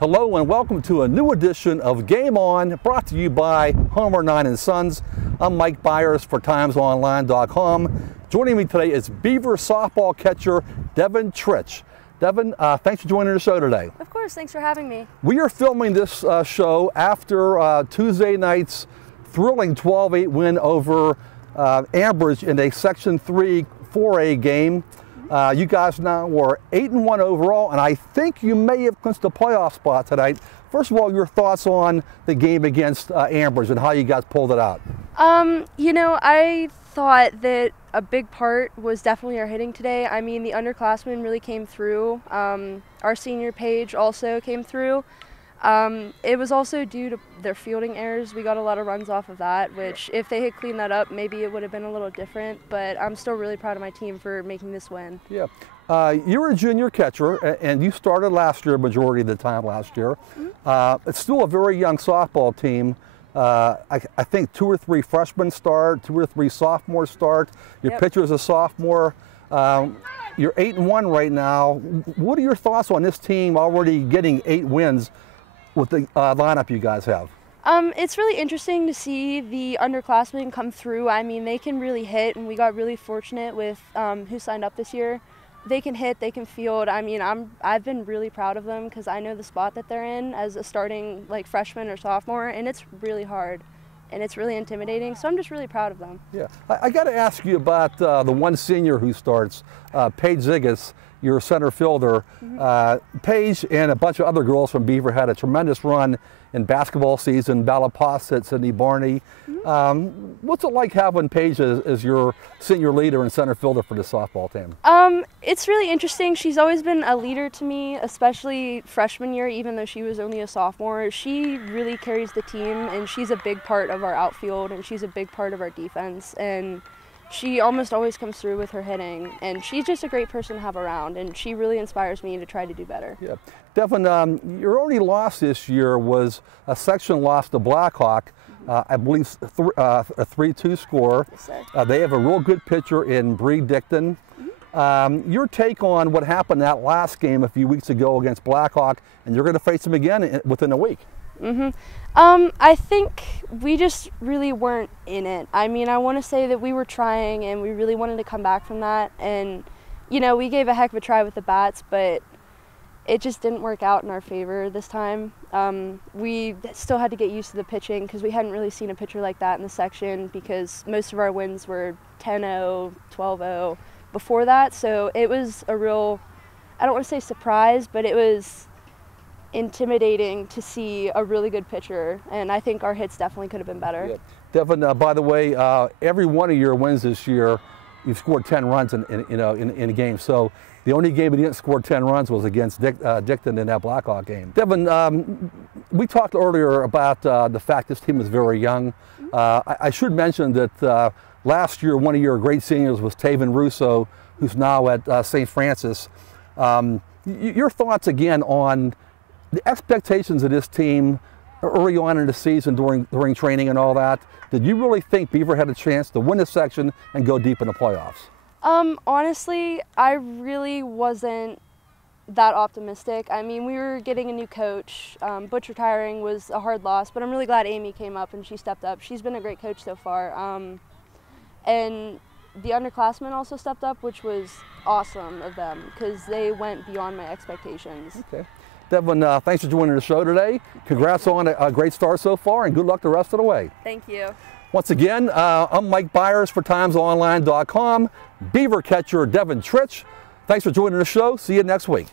Hello and welcome to a new edition of Game On, brought to you by Homer 9 & Sons. I'm Mike Bires for TimesOnline.com. Joining me today is Beaver softball catcher Devyn Tritsch. Devyn, thanks for joining the show today. Of course, thanks for having me. We are filming this show after Tuesday night's thrilling 12-8 win over Bires in a Section 3 4A game. You guys now were 8-1 overall, and I think you may have clinched a playoff spot tonight. First of all, your thoughts on the game against Bires and how you guys pulled it out. You know, I thought that a big part was definitely our hitting today. I mean, the underclassmen really came through. Our senior Paige also came through. It was also due to their fielding errors. We got a lot of runs off of that, which if they had cleaned that up, maybe it would have been a little different. But I'm still really proud of my team for making this win. Yeah. You're a junior catcher, and you started last year, majority of the time last year. It's still a very young softball team. I think 2 or 3 freshmen start, 2 or 3 sophomores start. Your pitcher is a sophomore. You're 8-1 right now. What are your thoughts on this team already getting 8 wins with the lineup you guys have? It's really interesting to see the underclassmen come through. I mean, they can really hit, and we got really fortunate with who signed up this year. They can hit, they can field. I mean, I've been really proud of them because I know the spot that they're in as a starting freshman or sophomore, and it's really hard and it's really intimidating. So I'm just really proud of them. Yeah, I got to ask you about the one senior who starts, Paige Ziggis, your center fielder. Paige and a bunch of other girls from Beaver had a tremendous run in basketball season. Balapasa, Sydney Barney. What's it like having Paige as your senior leader and center fielder for the softball team? It's really interesting. She's always been a leader to me, especially freshman year, even though she was only a sophomore. She really carries the team, and she's a big part of our outfield, and she's a big part of our defense. And she almost always comes through with her hitting, and she's just a great person to have around, and she really inspires me to try to do better. Yeah. Devyn, your only loss this year was a section loss to Blackhawk, I believe a 3-2 score. Yes, sir. They have a real good pitcher in Bree Dickton. Your take on what happened that last game a few weeks ago against Blackhawk, and you're going to face them again within a week. I think we just really weren't in it. I mean, I want to say that we were trying and we really wanted to come back from that. And, you know, we gave a heck of a try with the bats, but it just didn't work out in our favor this time. We still had to get used to the pitching because we hadn't really seen a pitcher like that in the section because most of our wins were 10-0, 12-0 before that. So it was a real, I don't want to say surprise, but it was intimidating to see a really good pitcher, and I think our hits definitely could have been better. Yeah. Devyn, by the way, every one of your wins this year, you've scored 10 runs in a game. So the only game you didn't score 10 runs was against Dickton in that Blackhawk game. Devyn, we talked earlier about the fact this team is very young. I should mention that last year one of your great seniors was Devyn Russo, who's now at St. Francis. Your thoughts again on the expectations of this team early on in the season during training and all that. Did you really think Beaver had a chance to win this section and go deep in the playoffs? Honestly, I really wasn't that optimistic. I mean, we were getting a new coach. Butch retiring was a hard loss, but I'm really glad Amy came up and she stepped up. She's been a great coach so far. And the underclassmen also stepped up, which was awesome of them because they went beyond my expectations. Okay. Devyn, thanks for joining the show today. Congrats on a great start so far, and good luck the rest of the way. Thank you. Once again, I'm Mike Bires for TimesOnline.com. Beaver catcher Devyn Tritsch. Thanks for joining the show. See you next week.